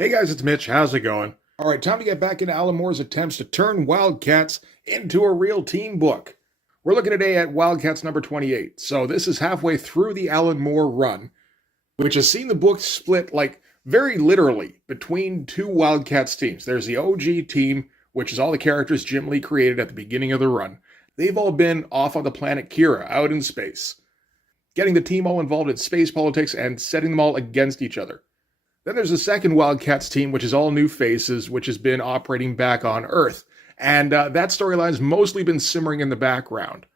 Hey guys, it's Mitch. How's it going? All right, time to get back into Alan Moore's attempts to turn Wildcats into a real team book. We're looking today at Wildcats number 28. So this is halfway through the Alan Moore run, which has seen the book split like very literally between two Wildcats teams. There's the OG team, which is all the characters Jim Lee created at the beginning of the run. They've all been off on the planet Kira, out in space, getting the team all involved in space politics and setting them all against each other. Then there's the second Wildcats team, which is all new faces, which has been operating back on Earth. And that storyline's mostly been simmering in the background.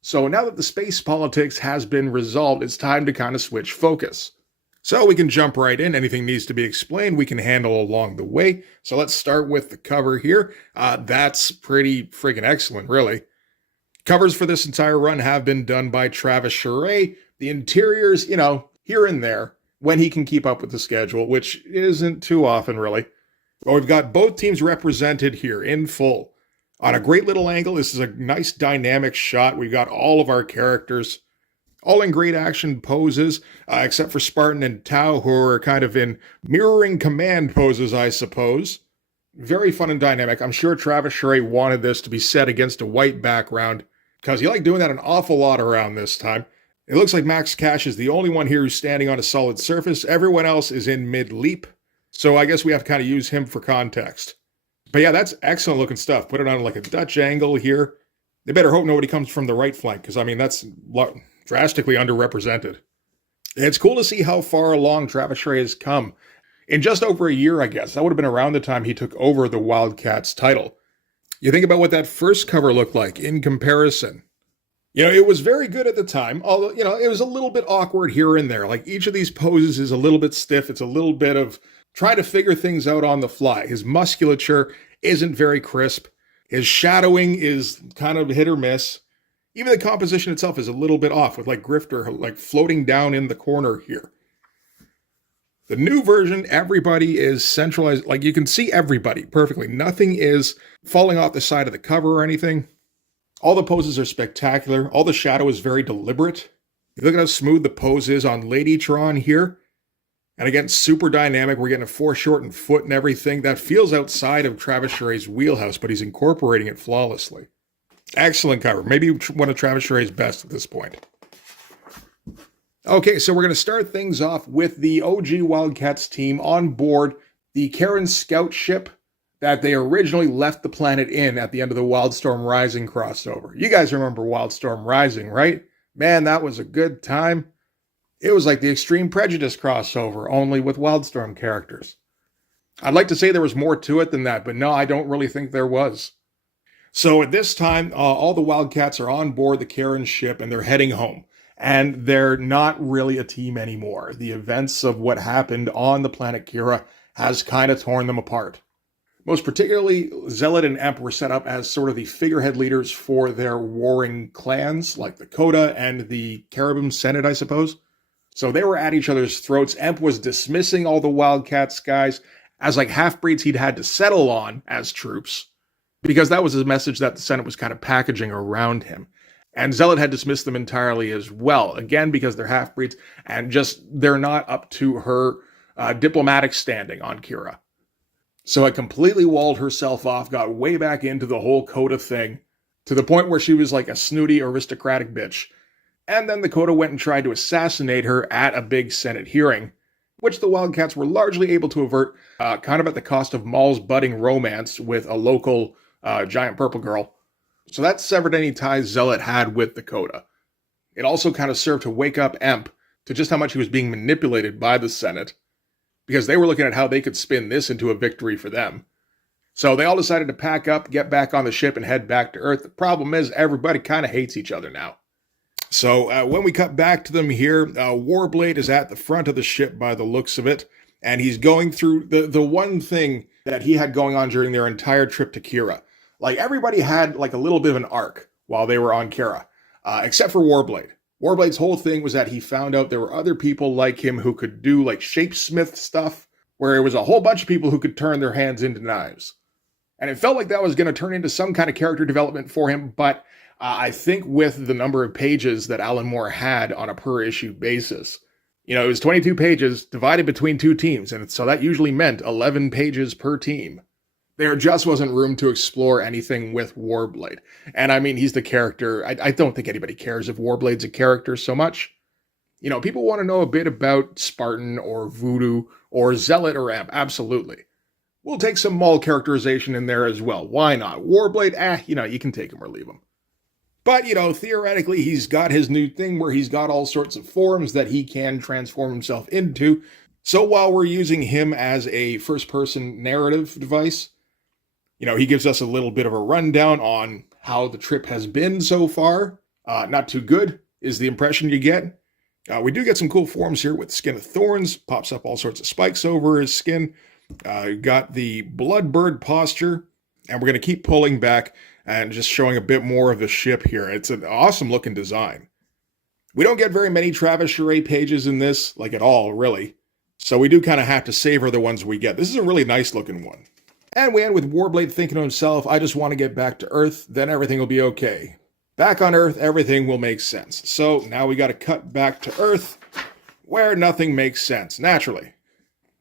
So now that the space politics has been resolved, it's time to kind of switch focus. So we can jump right in. Anything needs to be explained, we can handle along the way. So let's start with the cover here. That's pretty friggin' excellent, really. Covers for this entire run have been done by Travis Charest. The interiors, here and there, when he can keep up with the schedule, which isn't too often, really. But we've got both teams represented here in full. On a great little angle, this is a nice dynamic shot. We've got all of our characters, all in great action poses, except for Spartan and Tau, who are kind of in mirroring command poses, I suppose. Very fun and dynamic. I'm sure Travis Charest wanted this to be set against a white background, because he liked doing that an awful lot around this time. It looks like Max Cash is the only one here who's standing on a solid surface. Everyone else is in mid-leap. So I guess we have to kind of use him for context. But yeah, that's excellent looking stuff. Put it on like a Dutch angle here. They better hope nobody comes from the right flank, because that's drastically underrepresented. It's cool to see how far along Travis Charest has come. In just over a year, I guess. That would have been around the time he took over the Wildcats title. You think about what that first cover looked like in comparison. It was very good at the time, although, it was a little bit awkward here and there. Like, each of these poses is a little bit stiff. It's a little bit of trying to figure things out on the fly. His musculature isn't very crisp. His shadowing is kind of hit or miss. Even the composition itself is a little bit off, with like Grifter like floating down in the corner here. The new version, everybody is centralized. Like, you can see everybody perfectly. Nothing is falling off the side of the cover or anything. All the poses are spectacular. All the shadow is very deliberate. Look at how smooth the pose is on Ladytron here. And again, super dynamic. We're getting a foreshortened foot and everything. That feels outside of Travis Charest's wheelhouse, but he's incorporating it flawlessly. Excellent cover. Maybe one of Travis Charest's best at this point. Okay, so we're going to start things off with the OG Wildcats team on board the Karen Scout ship that they originally left the planet in at the end of the Wildstorm Rising crossover. You guys remember Wildstorm Rising, right? Man, that was a good time. It was like the Extreme Prejudice crossover, only with Wildstorm characters. I'd like to say there was more to it than that, but no, I don't really think there was. So at this time, all the Wildcats are on board the Karen ship and they're heading home. And they're not really a team anymore. The events of what happened on the planet Kira has kind of torn them apart. Most particularly, Zealot and Emp were set up as sort of the figurehead leaders for their warring clans, like the Coda and the Caribum Senate, I suppose. So they were at each other's throats. Emp was dismissing all the Wildcats guys as like half-breeds he'd had to settle on as troops, because that was his message that the Senate was kind of packaging around him. And Zealot had dismissed them entirely as well, again, because they're half-breeds and just they're not up to her diplomatic standing on Kira. So it completely walled herself off, got way back into the whole Coda thing, to the point where she was like a snooty, aristocratic bitch. And then the Coda went and tried to assassinate her at a big Senate hearing, which the Wildcats were largely able to avert, kind of at the cost of Maul's budding romance with a local giant purple girl. So that severed any ties Zealot had with the Coda. It also kind of served to wake up Emp to just how much he was being manipulated by the Senate, because they were looking at how they could spin this into a victory for them. So they all decided to pack up, get back on the ship, and head back to Earth. The problem is everybody kind of hates each other now. So when we cut back to them here, Warblade is at the front of the ship by the looks of it, and he's going through the one thing that he had going on during their entire trip to Kira. Like, everybody had like a little bit of an arc while they were on Kira, except for Warblade. Warblade's whole thing was that he found out there were other people like him who could do like shapesmith stuff, where it was a whole bunch of people who could turn their hands into knives. And it felt like that was going to turn into some kind of character development for him, but I think with the number of pages that Alan Moore had on a per issue basis, You know, it was 22 pages divided between two teams, and so that usually meant 11 pages per team. There just wasn't room to explore anything with Warblade. And I mean, he's the character. I don't think anybody cares if Warblade's a character so much. You know, people want to know a bit about Spartan or Voodoo or Zealot or Amp. Absolutely. We'll take some Maul characterization in there as well. Why not? Warblade, you know, you can take him or leave him. But, you know, theoretically, he's got his new thing where he's got all sorts of forms that he can transform himself into. So while we're using him as a first-person narrative device, you know, he gives us a little bit of a rundown on how the trip has been so far. Not too good is the impression you get. We do get some cool forms here with Skin of Thorns. Pops up all sorts of spikes over his skin. Got the Bloodbird posture. And we're going to keep pulling back and just showing a bit more of the ship here. It's an awesome looking design. We don't get very many Travis Charest pages in this, like at all, really. So we do kind of have to savor the ones we get. This is a really nice looking one. And we end with Warblade thinking to himself, I just want to get back to Earth, then everything will be okay. Back on Earth, everything will make sense. So now we got to cut back to Earth, where nothing makes sense, naturally.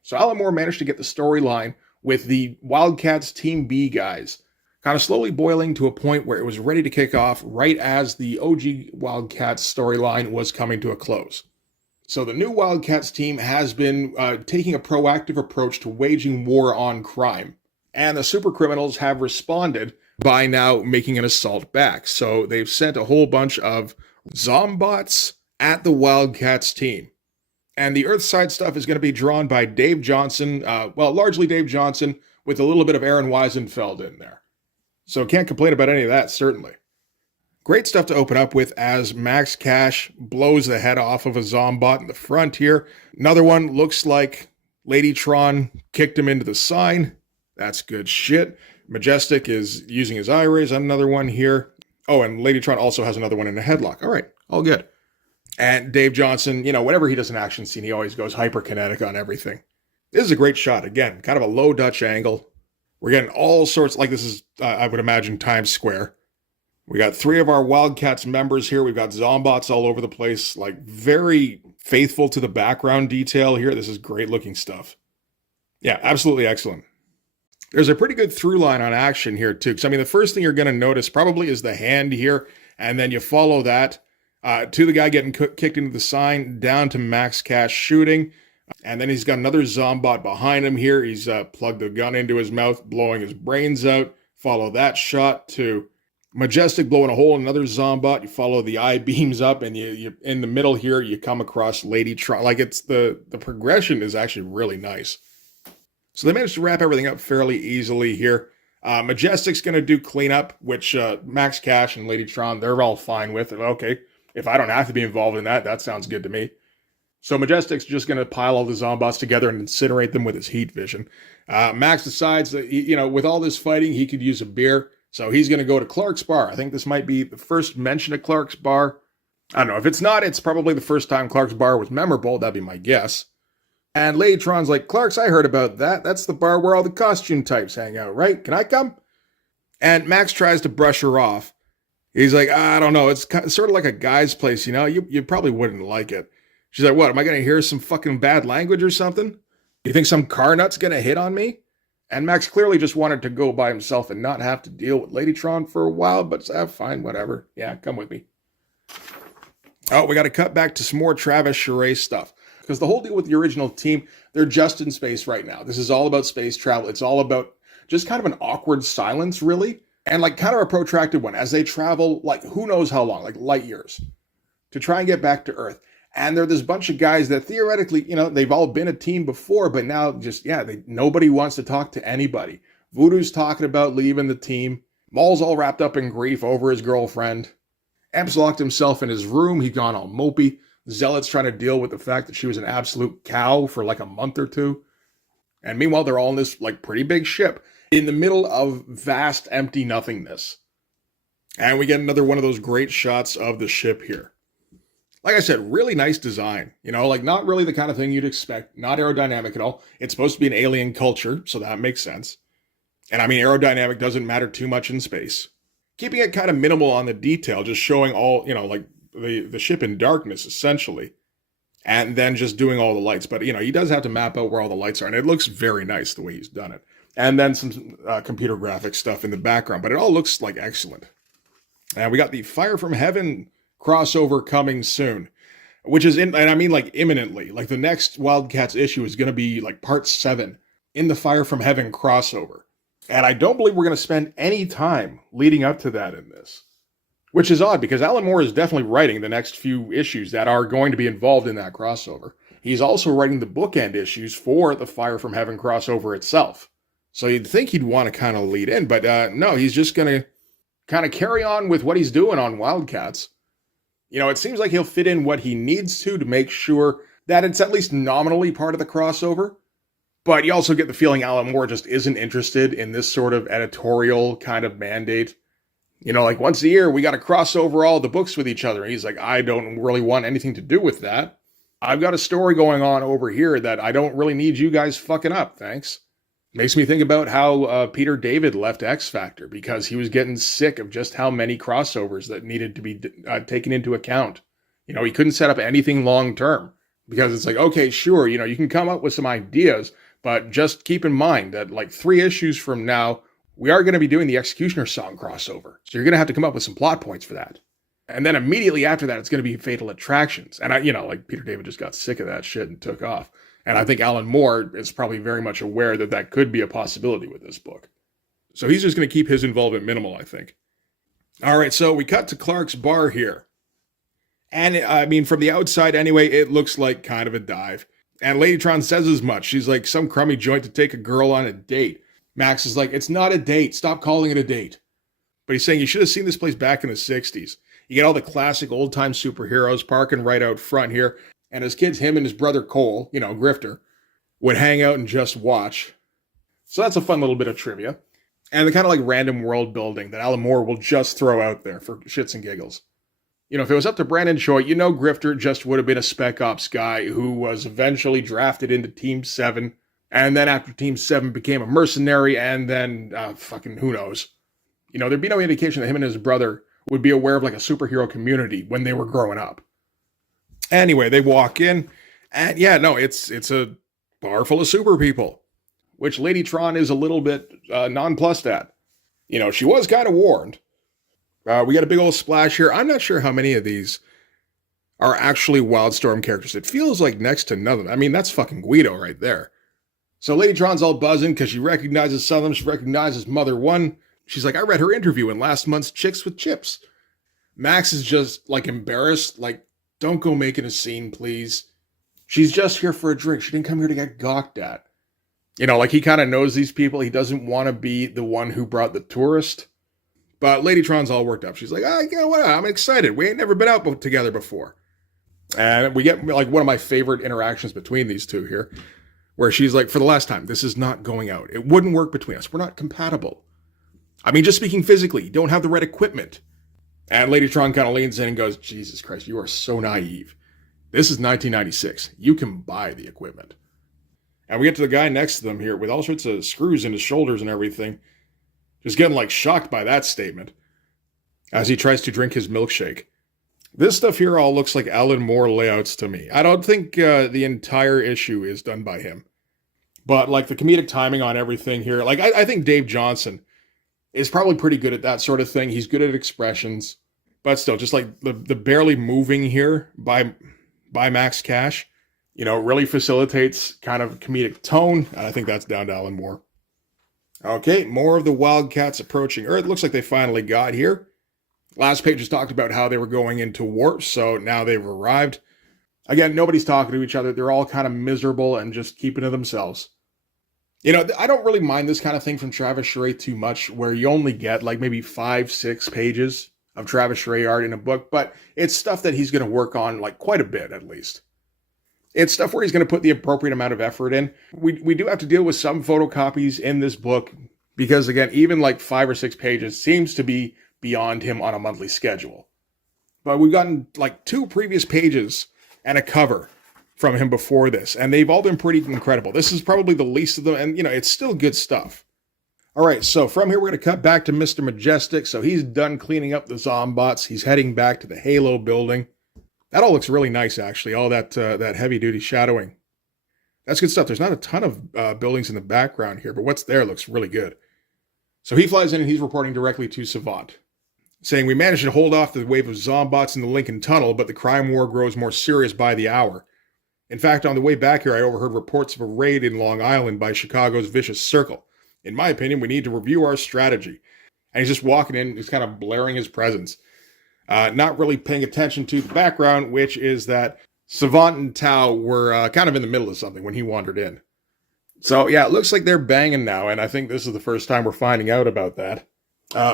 So Alan Moore managed to get the storyline with the Wildcats Team B guys kind of slowly boiling to a point where it was ready to kick off right as the OG Wildcats storyline was coming to a close. So the new Wildcats team has been taking a proactive approach to waging war on crime. And the super criminals have responded by now making an assault back. So they've sent a whole bunch of zombots at the Wildcats team. And the Earthside stuff is going to be drawn by Dave Johnson, largely Dave Johnson, with a little bit of Aaron Weisenfeld in there. So can't complain about any of that, certainly. Great stuff to open up with as Max Cash blows the head off of a zombot in the front here. Another one looks like Ladytron kicked him into the sign. That's good shit. Majestic is using his eye rays on another one here. Oh, and Ladytron also has another one in a headlock. All right, all good. And Dave Johnson, you know, whenever he does an action scene, he always goes hyperkinetic on everything. This is a great shot. Again, kind of a low Dutch angle. We're getting all sorts, like this is, I would imagine, Times Square. We got 3 of our Wildcats members here. We've got zombots all over the place, like very faithful to the background detail here. This is great looking stuff. Yeah, absolutely excellent. There's a pretty good through line on action here too. Because I mean, the first thing you're going to notice probably is the hand here. And then you follow that to the guy getting kicked into the sign, down to Max Cash shooting. And then he's got another zombot behind him here. He's plugged a gun into his mouth, blowing his brains out. Follow that shot to Majestic blowing a hole in another zombot. You follow the eye beams up, and you in the middle here, you come across Ladytron. Like, it's the progression is actually really nice. So they managed to wrap everything up fairly easily here. Majestic's going to do cleanup, which Max Cash and Ladytron, they're all fine with. Okay, if I don't have to be involved in that, that sounds good to me. So Majestic's just going to pile all the zombots together and incinerate them with his heat vision. Max decides that, you know, with all this fighting, he could use a beer. So he's going to go to Clark's Bar. I think this might be the first mention of Clark's Bar. I don't know. If it's not, it's probably the first time Clark's Bar was memorable. That'd be my guess. And Ladytron's like, Clark's, I heard about that. That's the bar where all the costume types hang out, right? Can I come? And Max tries to brush her off. He's like, I don't know. It's sort of like a guy's place, you know? You probably wouldn't like it. She's like, what, am I going to hear some fucking bad language or something? You think some car nut's going to hit on me? And Max clearly just wanted to go by himself and not have to deal with Ladytron for a while, but fine, whatever. Yeah, come with me. Oh, we got to cut back to some more Travis Charest stuff. Because the whole deal with the original team, they're just in space right now. This is all about space travel. It's all about just kind of an awkward silence, really. And like kind of a protracted one as they travel, like who knows how long, like light years, to try and get back to Earth. And they're this bunch of guys that theoretically, you know, they've all been a team before, but now just, nobody wants to talk to anybody. Voodoo's talking about leaving the team. Maul's all wrapped up in grief over his girlfriend. Emp's locked himself in his room. He's gone all mopey. Zealot's trying to deal with the fact that she was an absolute cow for like a month or two. And meanwhile, they're all in this like pretty big ship in the middle of vast empty nothingness. And we get another one of those great shots of the ship here. Like I said, really nice design. You know, like not really the kind of thing you'd expect. Not aerodynamic at all. It's supposed to be an alien culture, so that makes sense. And I mean, aerodynamic doesn't matter too much in space. Keeping it kind of minimal on the detail, just showing all, you know, like the ship in darkness, essentially. and then just doing all the lights. But, he does have to map out where all the lights are, and it looks very nice the way he's done it. And then some computer graphic stuff in the background, but it all looks like excellent. And we got the Fire from Heaven crossover coming soon, which is and I mean like imminently. Like the next Wildcats issue is going to be like part 7 in the Fire from Heaven crossover. And I don't believe we're going to spend any time leading up to that in this, which is odd because Alan Moore is definitely writing the next few issues that are going to be involved in that crossover. He's also writing the bookend issues for the Fire from Heaven crossover itself. So you'd think he'd want to kind of lead in, but no, he's just going to kind of carry on with what he's doing on Wildcats. It seems like he'll fit in what he needs to make sure that it's at least nominally part of the crossover. But you also get the feeling Alan Moore just isn't interested in this sort of editorial kind of mandate. Like once a year, we got to cross over all the books with each other. And he's like, I don't really want anything to do with that. I've got a story going on over here that I don't really need you guys fucking up, thanks. Makes me think about how Peter David left X Factor because he was getting sick of just how many crossovers that needed to be taken into account. He couldn't set up anything long term because it's like, okay, sure, you can come up with some ideas, but just keep in mind that like 3 issues from now, we are going to be doing the Executioner song crossover. So you're going to have to come up with some plot points for that. And then immediately after that, it's going to be Fatal Attractions. And like Peter David just got sick of that shit and took off. And I think Alan Moore is probably very much aware that that could be a possibility with this book. So he's just going to keep his involvement minimal, I think. All right, so we cut to Clark's bar here. And I mean, from the outside anyway, it looks like kind of a dive. And Ladytron says as much. She's like, some crummy joint to take a girl on a date. Max is like, it's not a date. Stop calling it a date. But he's saying you should have seen this place back in the 60s. You get all the classic old-time superheroes parking right out front here. And as kids, him and his brother Cole, Grifter, would hang out and just watch. So that's a fun little bit of trivia. And the kind of like random world building that Alan Moore will just throw out there for shits and giggles. If it was up to Brandon Choi, Grifter just would have been a Spec Ops guy who was eventually drafted into Team 7. And then after Team 7 became a mercenary and then fucking who knows. There'd be no indication that him and his brother would be aware of like a superhero community when they were growing up. Anyway, they walk in, and yeah, no, it's a bar full of super people, which Ladytron is a little bit nonplussed at. She was kind of warned. We got a big old splash here. I'm not sure how many of these are actually Wildstorm characters. It feels like next to none of them. I mean, that's fucking Guido right there. So Ladytron's all buzzing because she recognizes some of them. She recognizes Mother One. She's like, I read her interview in last month's Chicks with Chips. Max is just like embarrassed, like, don't go making a scene, please. She's just here for a drink. She didn't come here to get gawked at. Like he kind of knows these people. He doesn't want to be the one who brought the tourist. But Ladytron's all worked up. She's like, what? I'm excited. We ain't never been out together before. And we get like one of my favorite interactions between these two here, where she's like, for the last time, this is not going out. It wouldn't work between us. We're not compatible. I mean, just speaking physically, you don't have the right equipment. And Ladytron kind of leans in and goes, Jesus Christ, you are so naive. This is 1996. You can buy the equipment. And we get to the guy next to them here with all sorts of screws in his shoulders and everything. Just getting like shocked by that statement as he tries to drink his milkshake. This stuff here all looks like Alan Moore layouts to me. I don't think the entire issue is done by him. But like the comedic timing on everything here, like I think Dave Johnson is probably pretty good at that sort of thing. He's good at expressions. But still, just like the barely moving here by Max Cash, really facilitates kind of comedic tone. And I think that's down to Alan Moore. Okay, more of the Wildcats approaching Earth. Looks like they finally got here. Last page just talked about how they were going into warp, so now they've arrived. Again, nobody's talking to each other. They're all kind of miserable and just keeping to themselves. I don't really mind this kind of thing from Travis Charest too much, where you only get like maybe 5-6 pages of Travis Charest art in a book, but it's stuff that he's going to work on like quite a bit at least. It's stuff where he's going to put the appropriate amount of effort in. We do have to deal with some photocopies in this book because, again, even like 5 or 6 pages seems to be beyond him on a monthly schedule. But we've gotten like 2 previous pages and a cover from him before this, and they've all been pretty incredible. This is probably the least of them, and, it's still good stuff. All right, so from here, we're going to cut back to Mr. Majestic. So he's done cleaning up the Zombots. He's heading back to the Halo building. That all looks really nice, actually. All that that heavy-duty shadowing. That's good stuff. There's not a ton of buildings in the background here, but what's there looks really good. So he flies in and he's reporting directly to Savant, saying, "We managed to hold off the wave of zombots in the Lincoln Tunnel, but the crime war grows more serious by the hour. In fact, on the way back here, I overheard reports of a raid in Long Island by Chicago's Vicious Circle. In my opinion, we need to review our strategy." And he's just walking in, he's kind of blaring his presence. Not really paying attention to the background, which is that Savant and Tao were kind of in the middle of something when he wandered in. So yeah, it looks like they're banging now, and I think this is the first time we're finding out about that.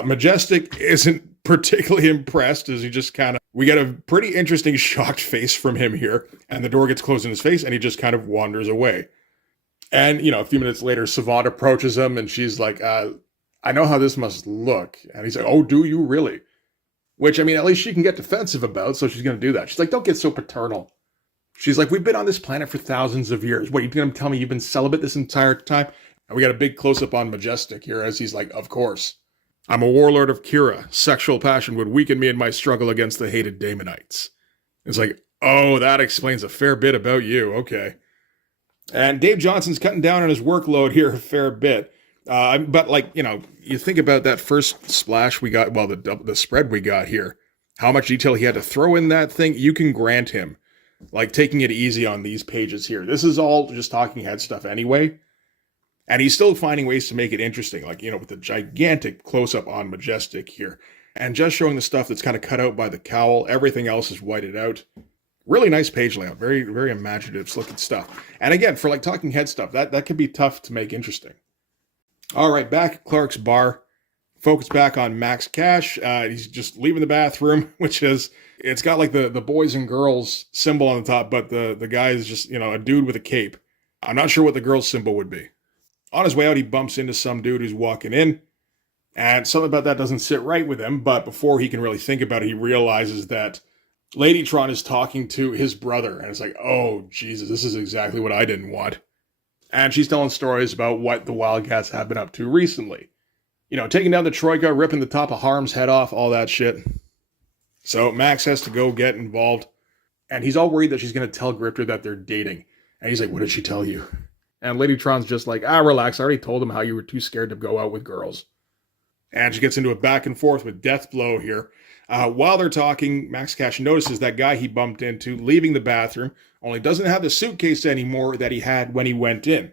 Majestic isn't particularly impressed as he just kind of, we get a pretty interesting shocked face from him here, and the door gets closed in his face, and he just kind of wanders away. And, a few minutes later, Savant approaches him, and she's like, "I know how this must look." And he's like, "Oh, do you really?" Which, I mean, at least she can get defensive about, so she's going to do that. She's like, "Don't get so paternal." She's like, "We've been on this planet for thousands of years. What, you going to tell me you've been celibate this entire time?" And we got a big close-up on Majestic here as he's like, "Of course. I'm a warlord of Kira. Sexual passion would weaken me in my struggle against the hated Damonites." It's like, oh, that explains a fair bit about you. Okay. And Dave Johnson's cutting down on his workload here a fair bit. But you think about that first splash we got, well, the spread we got here, how much detail he had to throw in that thing, you can grant him, like, taking it easy on these pages here. This is all just talking head stuff anyway. And he's still finding ways to make it interesting, like, with the gigantic close-up on Majestic here. And just showing the stuff that's kind of cut out by the cowl. Everything else is whited out. Really nice page layout. Very, very imaginative looking stuff. And again, for like talking head stuff, that can be tough to make interesting. All right, back at Clark's bar. Focus back on Max Cash. He's just leaving the bathroom, which is, it's got like the boys and girls symbol on the top, but the guy is just, a dude with a cape. I'm not sure what the girl's symbol would be. On his way out, he bumps into some dude who's walking in, and something about that doesn't sit right with him, but before he can really think about it, he realizes that Ladytron is talking to his brother, and it's like, oh, Jesus, this is exactly what I didn't want. And she's telling stories about what the Wildcats have been up to recently. Taking down the Troika, ripping the top of Harm's head off, all that shit. So Max has to go get involved, and he's all worried that she's going to tell Grifter that they're dating. And he's like, "What did she tell you?" And Ladytron's just like, relax, I already told him how you were too scared to go out with girls. And she gets into a back and forth with Deathblow here. While they're talking, Max Cash notices that guy he bumped into leaving the bathroom, only doesn't have the suitcase anymore that he had when he went in.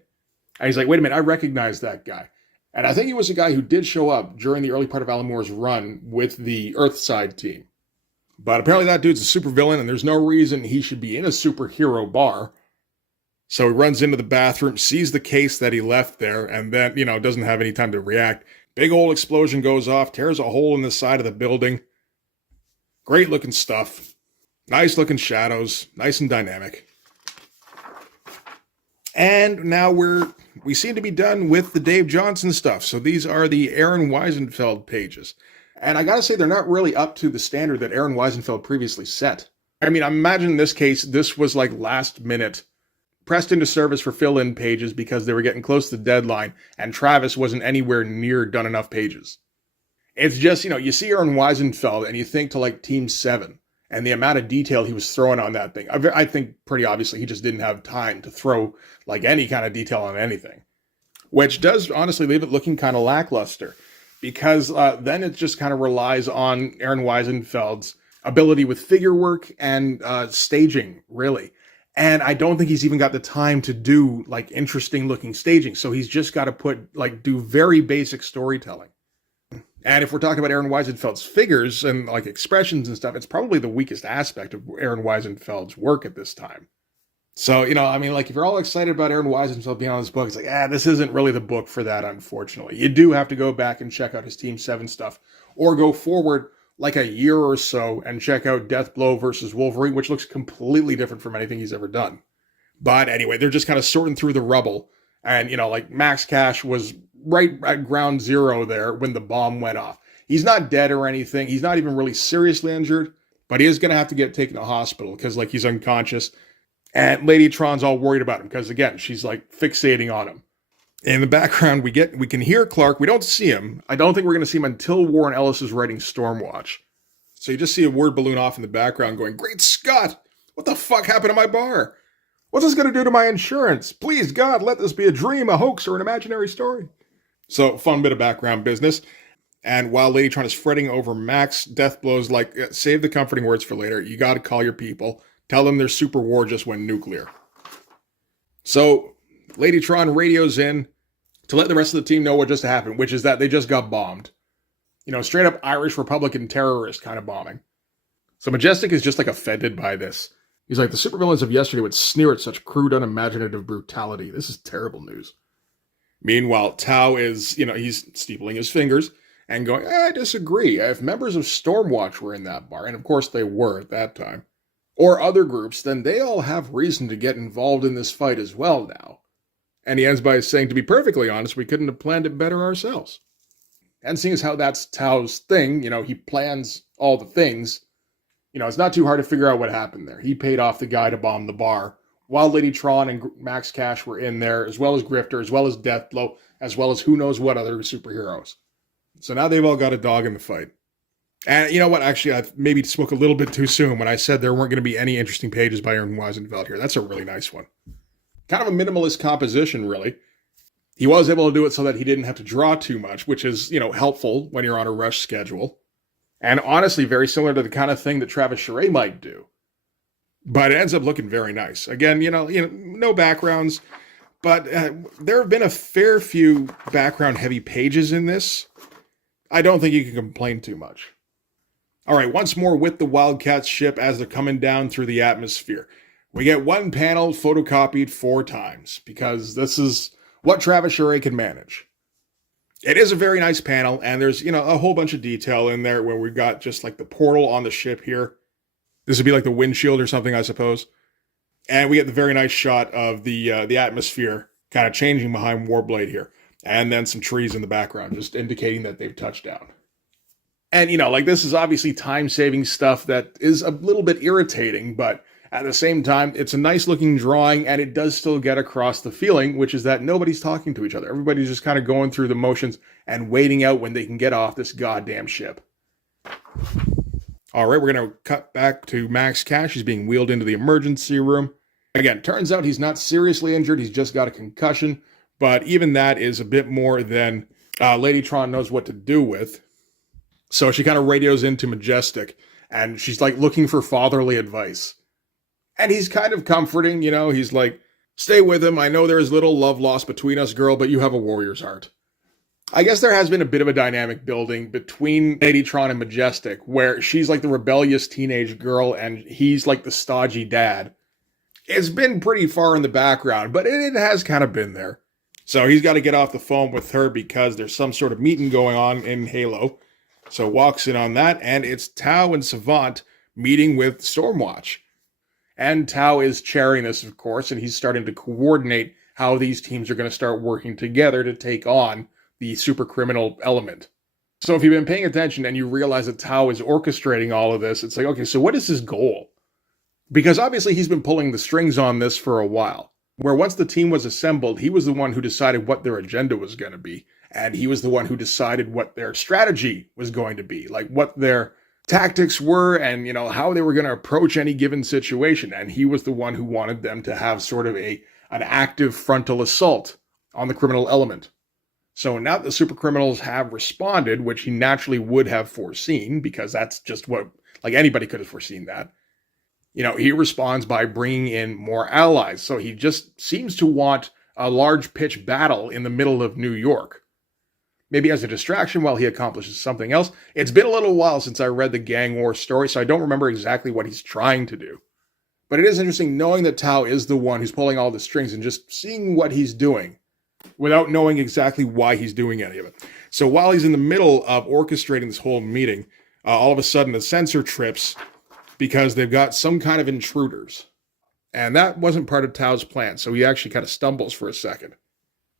And he's like, "Wait a minute, I recognize that guy." And I think he was a guy who did show up during the early part of Alan Moore's run with the Earthside team. But apparently that dude's a supervillain, and there's no reason he should be in a superhero bar. So he runs into the bathroom, sees the case that he left there, and then, doesn't have any time to react. Big old explosion goes off, tears a hole in the side of the building. Great looking stuff. Nice looking shadows. Nice and dynamic. And now we seem to be done with the Dave Johnson stuff. So these are the Aaron Weisenfeld pages. And I gotta say, they're not really up to the standard that Aaron Weisenfeld previously set. I mean, I imagine in this case, this was like last minute, pressed into service for fill-in pages because they were getting close to the deadline, and Travis wasn't anywhere near done enough pages. It's just, you see Aaron Weisenfeld and you think to like Team 7 and the amount of detail he was throwing on that thing. I think pretty obviously he just didn't have time to throw like any kind of detail on anything, which does honestly leave it looking kind of lackluster because then it just kind of relies on Aaron Weisenfeld's ability with figure work and staging, really. And I don't think he's even got the time to do like interesting looking staging. So he's just got to do very basic storytelling. And if we're talking about Aaron Weisenfeld's figures and like expressions and stuff, it's probably the weakest aspect of Aaron Weisenfeld's work at this time. So, if you're all excited about Aaron Weisenfeld being on this book, it's like, this isn't really the book for that, unfortunately. You do have to go back and check out his Team 7 stuff or go forward like a year or so and check out Deathblow versus Wolverine, which looks completely different from anything he's ever done. But anyway, they're just kind of sorting through the rubble. And, Max Cash was right at ground zero there when the bomb went off. He's not dead or anything. He's not even really seriously injured, but he is going to have to get taken to hospital because, he's unconscious. And Ladytron's all worried about him because, again, she's, fixating on him. In the background, we can hear Clark. We don't see him. I don't think we're going to see him until Warren Ellis is writing Stormwatch. So you just see a word balloon off in the background going, "Great Scott! What the fuck happened to my bar? What's this going to do to my insurance? Please, God, let this be a dream, a hoax, or an imaginary story." So, fun bit of background business. And while Ladytron is fretting over Max, death blows like, save the comforting words for later. You got to call your people. Tell them their super war just went nuclear. So, Ladytron radios in to let the rest of the team know what just happened, which is that they just got bombed. You know, straight up Irish Republican terrorist kind of bombing. So Majestic is just like offended by this. He's like, the supervillains of yesterday would sneer at such crude, unimaginative brutality. This is terrible news. Meanwhile, Tao is, he's steepling his fingers and going, I disagree. If members of Stormwatch were in that bar, and of course they were at that time, or other groups, then they all have reason to get involved in this fight as well now. And he ends by saying, to be perfectly honest, we couldn't have planned it better ourselves. And seeing as how that's Tao's thing, he plans all the things, it's not too hard to figure out what happened there. He paid off the guy to bomb the bar, while Lady Tron and Max Cash were in there, as well as Grifter, as well as Deathblow, as well as who knows what other superheroes. So now they've all got a dog in the fight. And you know what? Actually, I maybe spoke a little bit too soon when I said there weren't going to be any interesting pages by Aaron Weisenfeld here. That's a really nice one. Kind of a minimalist composition, really. He was able to do it so that he didn't have to draw too much, which is, helpful when you're on a rush schedule. And honestly, very similar to the kind of thing that Travis Charest might do. But it ends up looking very nice. Again, no backgrounds, but there have been a fair few background-heavy pages in this. I don't think you can complain too much. All right, once more with the Wildcats ship as they're coming down through the atmosphere. We get one panel photocopied 4 times, because this is what Travis Charest can manage. It is a very nice panel, and there's, a whole bunch of detail in there where we've got just like the portal on the ship here. This would be like the windshield or something, I suppose. And we get the very nice shot of the atmosphere kind of changing behind Warblade here. And then some trees in the background, just indicating that they've touched down. And, this is obviously time-saving stuff that is a little bit irritating, but at the same time, it's a nice-looking drawing, and it does still get across the feeling, which is that nobody's talking to each other. Everybody's just kind of going through the motions and waiting out when they can get off this goddamn ship. All right, we're going to cut back to Max Cash. He's being wheeled into the emergency room. Again, turns out he's not seriously injured. He's just got a concussion. But even that is a bit more than Ladytron knows what to do with. So she kind of radios into Majestic, and she's like looking for fatherly advice. And he's kind of comforting, he's like, stay with him. I know there is little love lost between us, girl, but you have a warrior's heart. I guess there has been a bit of a dynamic building between Ladytron and Majestic, where she's like the rebellious teenage girl, and he's like the stodgy dad. It's been pretty far in the background, but it has kind of been there. So he's got to get off the phone with her because there's some sort of meeting going on in Halo. So walks in on that, and it's Tao and Savant meeting with Stormwatch. And Tao is chairing this, of course, and he's starting to coordinate how these teams are going to start working together to take on the super criminal element. So if you've been paying attention and you realize that Tao is orchestrating all of this, it's like, okay, so what is his goal? Because obviously he's been pulling the strings on this for a while. Where once the team was assembled, he was the one who decided what their agenda was going to be. And he was the one who decided what their strategy was going to be. Like what their tactics were and, how they were going to approach any given situation. And he was the one who wanted them to have sort of an active frontal assault on the criminal element. So now that the super criminals have responded, which he naturally would have foreseen, because that's just what, anybody could have foreseen that. He responds by bringing in more allies. So he just seems to want a large pitch battle in the middle of New York. Maybe as a distraction while he accomplishes something else. It's been a little while since I read the Gang War story, so I don't remember exactly what he's trying to do. But it is interesting knowing that Tao is the one who's pulling all the strings and just seeing what he's doing without knowing exactly why he's doing any of it. So while he's in the middle of orchestrating this whole meeting, all of a sudden the sensor trips because they've got some kind of intruders. And that wasn't part of Tao's plan, so he actually kind of stumbles for a second.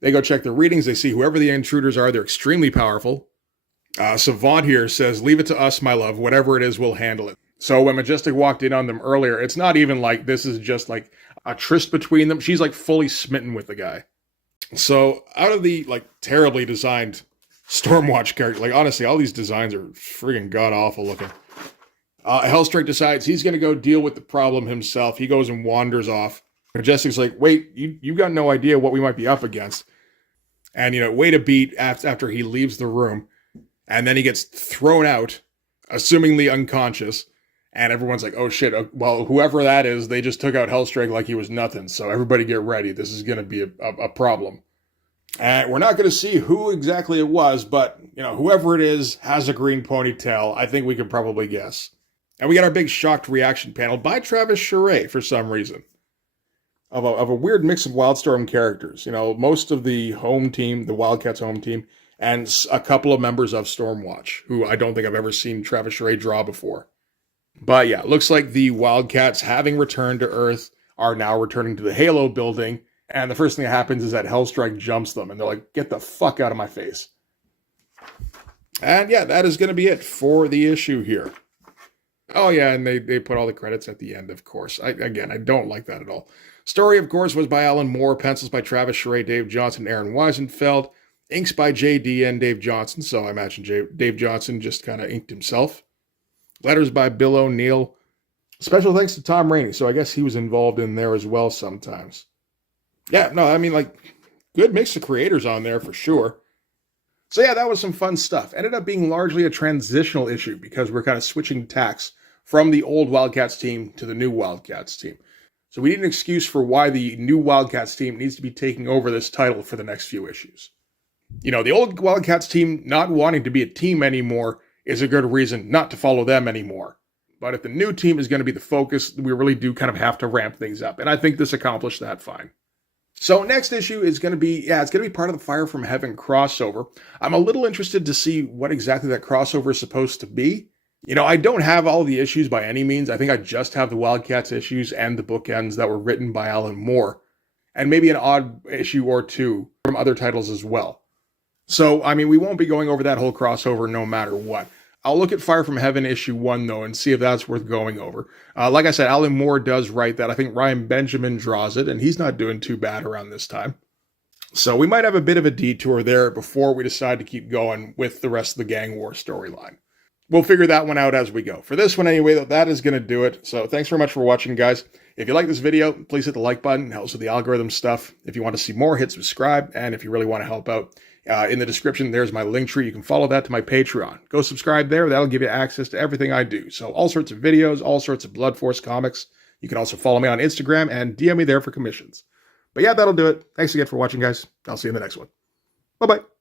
They go check the readings, they see whoever the intruders are, they're extremely powerful. Savant here says, leave it to us, my love, whatever it is, we'll handle it. So when Majestic walked in on them earlier, it's not even like this is just like a tryst between them. She's like fully smitten with the guy. So out of the terribly designed Stormwatch character, honestly, all these designs are friggin' god-awful looking. Hellstrike decides he's going to go deal with the problem himself. He goes and wanders off. Majestic's like, wait, you got no idea what we might be up against. And, wait a beat after he leaves the room. And then he gets thrown out, assumingly unconscious. And everyone's like, oh shit, well, whoever that is, they just took out Hellstrike like he was nothing. So everybody get ready. This is going to be a problem. And we're not going to see who exactly it was, but, whoever it is has a green ponytail. I think we can probably guess. And we got our big shocked reaction panel by Travis Charest for some reason. Of a weird mix of Wildstorm characters. Most of the home team, the Wildcats home team, and a couple of members of Stormwatch, who I don't think I've ever seen Travis Charest draw before. But yeah, looks like the Wildcats, having returned to Earth, are now returning to the Halo building. And the first thing that happens is that Hellstrike jumps them. And they're like, get the fuck out of my face. And yeah, that is going to be it for the issue here. Oh yeah, and they put all the credits at the end, of course. I don't like that at all. Story, of course, was by Alan Moore. Pencils by Travis Charest, Dave Johnson, Aaron Weisenfeld. Inks by JD and Dave Johnson. So I imagine Dave Johnson just kind of inked himself. Letters by Bill O'Neill. Special thanks to Tom Rainey. So I guess he was involved in there as well sometimes. Yeah, no, I mean, good mix of creators on there for sure. So yeah, that was some fun stuff. Ended up being largely a transitional issue because we're kind of switching tacks from the old Wildcats team to the new Wildcats team. So we need an excuse for why the new Wildcats team needs to be taking over this title for the next few issues. The old Wildcats team not wanting to be a team anymore is a good reason not to follow them anymore. But if the new team is going to be the focus, we really do kind of have to ramp things up. And I think this accomplished that fine. So next issue is going to be, it's going to be part of the Fire from Heaven crossover. I'm a little interested to see what exactly that crossover is supposed to be. I don't have all the issues by any means. I think I just have the Wildcats issues and the bookends that were written by Alan Moore. And maybe an odd issue or two from other titles as well. So, we won't be going over that whole crossover no matter what. I'll look at Fire from Heaven issue 1, though, and see if that's worth going over. Like I said, Alan Moore does write that. I think Ryan Benjamin draws it, and he's not doing too bad around this time. So we might have a bit of a detour there before we decide to keep going with the rest of the Gang War storyline. We'll figure that one out as we go. For this one anyway, though, that is going to do it. So thanks very much for watching, guys. If you like this video, please hit the like button. It helps with the algorithm stuff. If you want to see more, hit subscribe. And if you really want to help out, in the description, there's my link tree. You can follow that to my Patreon. Go subscribe there. That'll give you access to everything I do. So all sorts of videos, all sorts of Blood Force comics. You can also follow me on Instagram and DM me there for commissions. But yeah, that'll do it. Thanks again for watching, guys. I'll see you in the next one. Bye-bye.